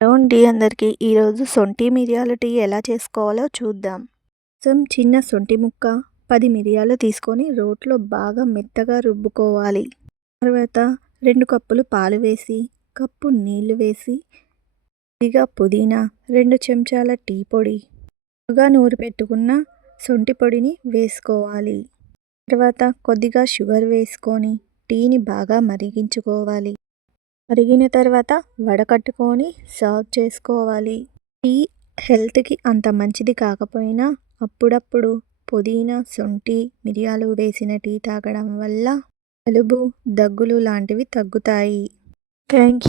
Hello అండి అందరికీ. ఈరోజు సొంటి మిరియాల టీ ఎలా చేసుకోవాలో చూద్దాం. చిన్న సొంటి ముక్క 10 మిరియాలు తీసుకొని రోట్లో బాగా మెత్తగా రుబ్బుకోవాలి. తర్వాత 2 కప్పులు పాలు వేసి, కప్పు నీళ్లు వేసి, కొద్దిగా పుదీనా, 2 చెంచాల టీ పొడి, ముందుగా నూరి పెట్టుకున్న సొంటి పొడిని వేసుకోవాలి. తర్వాత కొద్దిగా షుగర్ వేసుకొని టీని బాగా మరిగించుకోవాలి. మరిగిన తర్వాత వడకట్టుకొని సర్వ్ చేసుకోవాలి. టీ హెల్త్కి అంత మంచిది కాకపోయినా అప్పుడప్పుడు పుదీనా, శొంఠి, మిరియాలు వేసిన టీ తాగడం వల్ల జలుబు, దగ్గులు లాంటివి తగ్గుతాయి. Thank you.